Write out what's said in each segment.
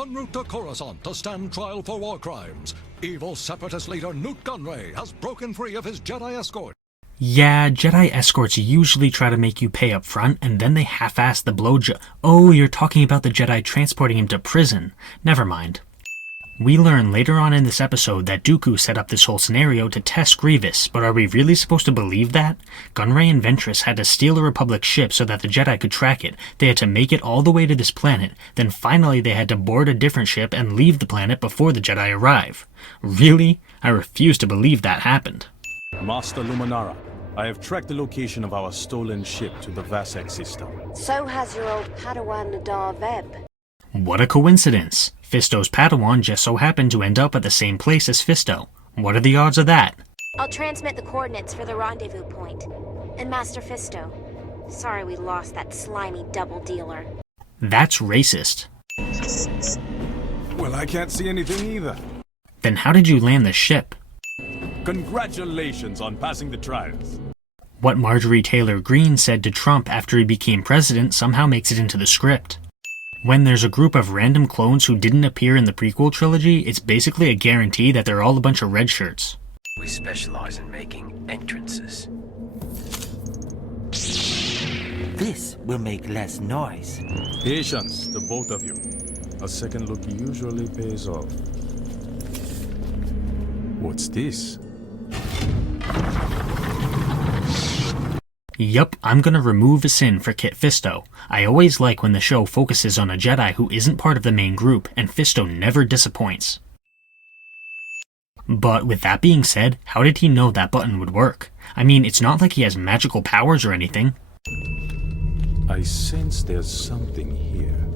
En route to Coruscant to stand trial for war crimes, evil Separatist leader Newt Gunray has broken free of his Jedi escort. Yeah, Jedi escorts usually try to make you pay up front, and then they half-ass the blowjob. Oh, you're talking about the Jedi transporting him to prison. Never mind. We learn later on in this episode that Dooku set up this whole scenario to test Grievous, but are we really supposed to believe that? Gunray and Ventress had to steal a Republic ship so that the Jedi could track it. They had to make it all the way to this planet, then finally they had to board a different ship and leave the planet before the Jedi arrive. Really? I refuse to believe that happened. Master Luminara, I have tracked the location of our stolen ship to the Vasek system. So has your old Padawan Nadar Veb. What a coincidence! Fisto's Padawan just so happened to end up at the same place as Fisto. What are the odds of that? I'll transmit the coordinates for the rendezvous point. And Master Fisto, sorry we lost that slimy double dealer. That's racist. Well, I can't see anything either. Then how did you land the ship? Congratulations on passing the trials. What Marjorie Taylor Greene said to Trump after he became president somehow makes it into the script. When there's a group of random clones who didn't appear in the prequel trilogy, it's basically a guarantee that they're all a bunch of red shirts. We specialize in making entrances. This will make less noise. Patience, the both of you. A second look usually pays off. What's this? Yup, I'm gonna remove a sin for Kit Fisto. I always like when the show focuses on a Jedi who isn't part of the main group, and Fisto never disappoints. But with that being said, how did he know that button would work? I mean, it's not like he has magical powers or anything. I sense there's something here.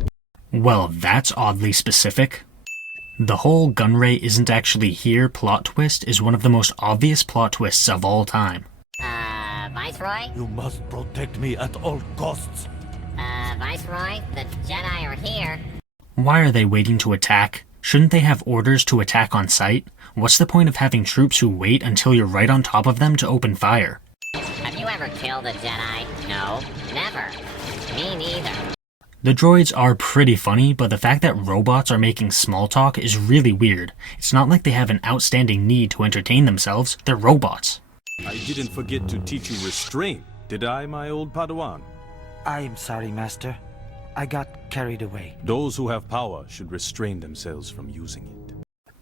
Well, that's oddly specific. The whole Gunray isn't actually here plot twist is one of the most obvious plot twists of all time. Viceroy? You must protect me at all costs. Viceroy, the Jedi are here. Why are they waiting to attack? Shouldn't they have orders to attack on sight? What's the point of having troops who wait until you're right on top of them to open fire? Have you ever killed a Jedi? No, never. Me neither. The droids are pretty funny, but the fact that robots are making small talk is really weird. It's not like they have an outstanding need to entertain themselves, they're robots. I didn't forget to teach you restraint, did I, my old Padawan? I'm sorry, Master. I got carried away. Those who have power should restrain themselves from using it.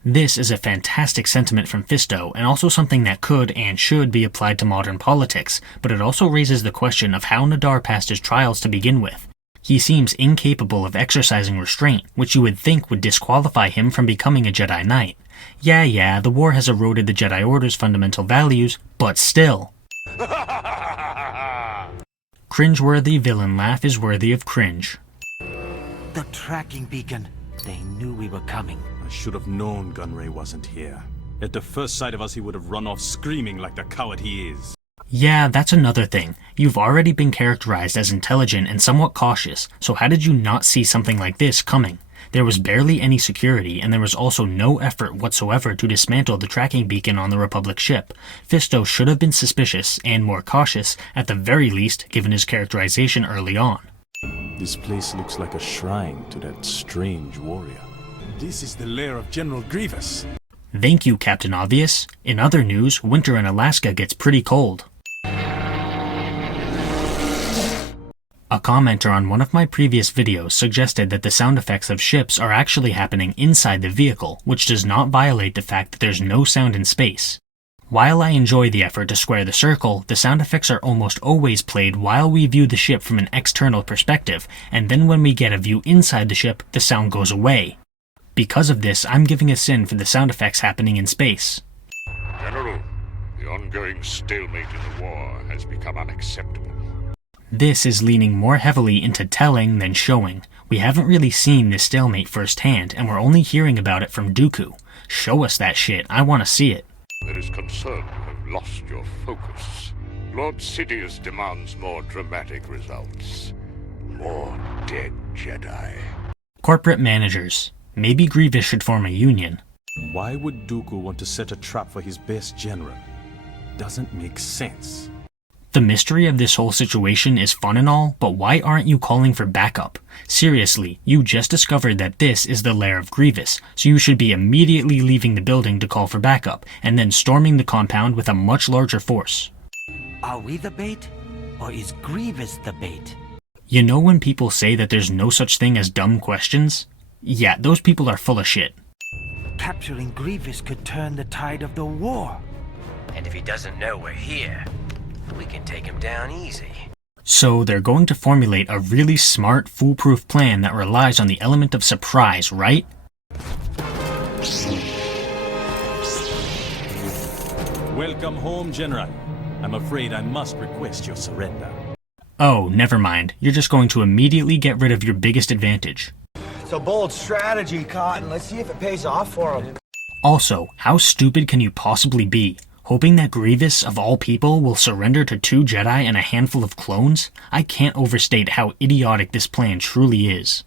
This is a fantastic sentiment from Fisto, and also something that could and should be applied to modern politics, but it also raises the question of how Nadar passed his trials to begin with. He seems incapable of exercising restraint, which you would think would disqualify him from becoming a Jedi Knight. Yeah, the war has eroded the Jedi Order's fundamental values, but still. Cringe-worthy villain laugh is worthy of cringe. The tracking beacon. They knew we were coming. I should have known Gunray wasn't here. At the first sight of us, he would have run off screaming like the coward he is. Yeah, that's another thing. You've already been characterized as intelligent and somewhat cautious, so how did you not see something like this coming? There was barely any security, and there was also no effort whatsoever to dismantle the tracking beacon on the Republic ship. Fisto should have been suspicious, and more cautious, at the very least, given his characterization early on. This place looks like a shrine to that strange warrior. This is the lair of General Grievous. Thank you, Captain Obvious. In other news, winter in Alaska gets pretty cold. A commenter on one of my previous videos suggested that the sound effects of ships are actually happening inside the vehicle, which does not violate the fact that there's no sound in space. While I enjoy the effort to square the circle, the sound effects are almost always played while we view the ship from an external perspective, and then when we get a view inside the ship, the sound goes away. Because of this, I'm giving a sin for the sound effects happening in space. General, the ongoing stalemate in the war has become unacceptable. This is leaning more heavily into telling than showing. We haven't really seen this stalemate firsthand, and we're only hearing about it from Dooku. Show us that shit, I want to see it. There is concern you have lost your focus. Lord Sidious demands more dramatic results. More dead Jedi. Corporate managers. Maybe Grievous should form a union. Why would Dooku want to set a trap for his best general? Doesn't make sense. The mystery of this whole situation is fun and all, but why aren't you calling for backup? Seriously, you just discovered that this is the Lair of Grievous, so you should be immediately leaving the building to call for backup, and then storming the compound with a much larger force. Are we the bait? Or is Grievous the bait? You know when people say that there's no such thing as dumb questions? Yeah, those people are full of shit. Capturing Grievous could turn the tide of the war. And if he doesn't know we're here, we can take him down easy. So they're going to formulate a really smart, foolproof plan that relies on the element of surprise, right? Welcome home, General. I'm afraid I must request your surrender. Oh, never mind. You're just going to immediately get rid of your biggest advantage. It's a bold strategy, Cotton. Let's see if it pays off for him. Also, how stupid can you possibly be? Hoping that Grievous, of all people, will surrender to 2 Jedi and a handful of clones? I can't overstate how idiotic this plan truly is.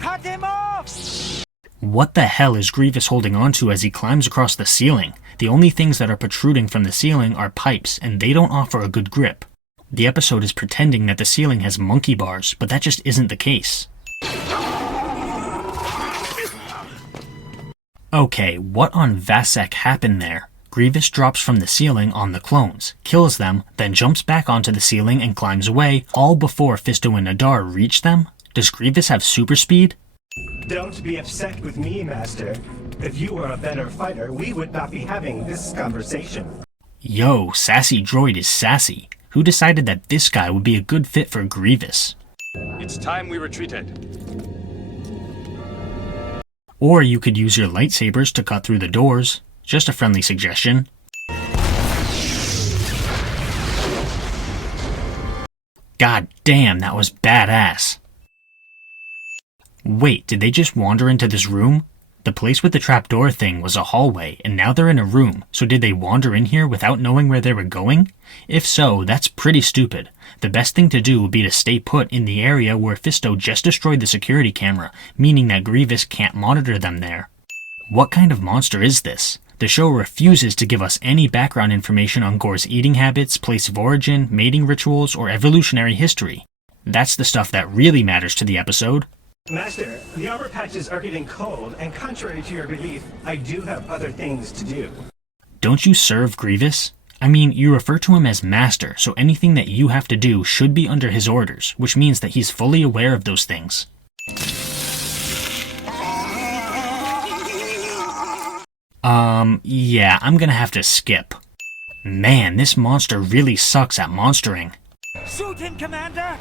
Cut him off! What the hell is Grievous holding onto as he climbs across the ceiling? The only things that are protruding from the ceiling are pipes, and they don't offer a good grip. The episode is pretending that the ceiling has monkey bars, but that just isn't the case. Okay, what on Vasek happened there? Grievous drops from the ceiling on the clones, kills them, then jumps back onto the ceiling and climbs away, all before Fisto and Nadar reach them? Does Grievous have super speed? Don't be upset with me, Master. If you were a better fighter, we would not be having this conversation. Yo, Sassy Droid is sassy. Who decided that this guy would be a good fit for Grievous? It's time we retreated. Or you could use your lightsabers to cut through the doors. Just a friendly suggestion. God damn, that was badass. Wait, did they just wander into this room? The place with the trapdoor thing was a hallway, and now they're in a room, so did they wander in here without knowing where they were going? If so, that's pretty stupid. The best thing to do would be to stay put in the area where Fisto just destroyed the security camera, meaning that Grievous can't monitor them there. What kind of monster is this? The show refuses to give us any background information on Gore's eating habits, place of origin, mating rituals, or evolutionary history. That's the stuff that really matters to the episode. Master, the armor patches are getting cold, and contrary to your belief, I do have other things to do. Don't you serve Grievous? I mean, you refer to him as Master, so anything that you have to do should be under his orders, which means that he's fully aware of those things. Yeah, I'm gonna have to skip. Man, this monster really sucks at monstering. Shoot him, Commander!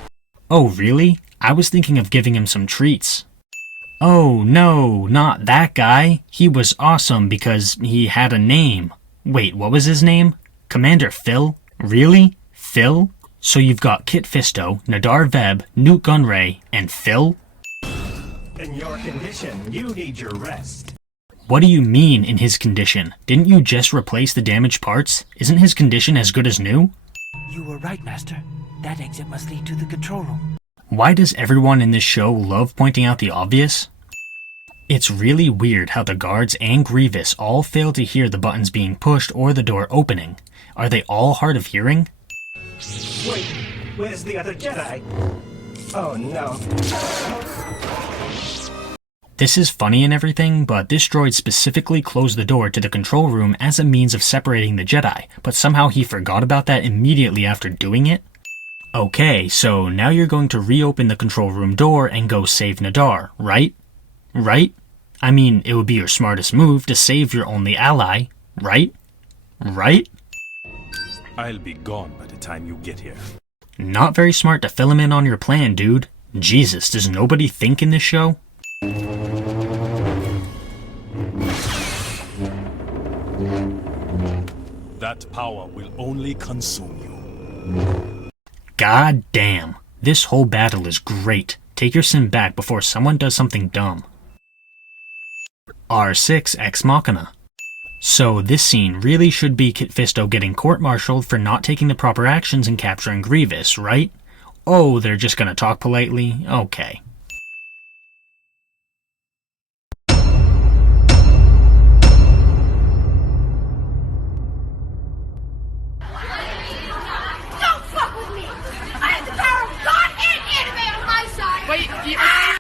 Oh, really? I was thinking of giving him some treats. Oh, no, not that guy. He was awesome because he had a name. Wait, what was his name? Commander Phil? Really? Phil? So you've got Kit Fisto, Nadar Veb, Newt Gunray, and Phil? In your condition, you need your rest. What do you mean, in his condition? Didn't you just replace the damaged parts? Isn't his condition as good as new? You were right, Master. That exit must lead to the control room. Why does everyone in this show love pointing out the obvious? It's really weird how the guards and Grievous all fail to hear the buttons being pushed or the door opening. Are they all hard of hearing? Wait, where's the other Jedi? Oh no. This is funny and everything, but this droid specifically closed the door to the control room as a means of separating the Jedi, but somehow he forgot about that immediately after doing it? Okay, so now you're going to reopen the control room door and go save Nadar, right? Right? I mean, it would be your smartest move to save your only ally, right? Right? I'll be gone by the time you get here. Not very smart to fill him in on your plan, dude. Jesus, does nobody think in this show? That power will only consume you. God damn. This whole battle is great. Take your sin back before someone does something dumb. R6 Ex Machina. So this scene really should be Kit Fisto getting court-martialed for not taking the proper actions in capturing Grievous, right? Oh, they're just gonna talk politely? Okay. Keep us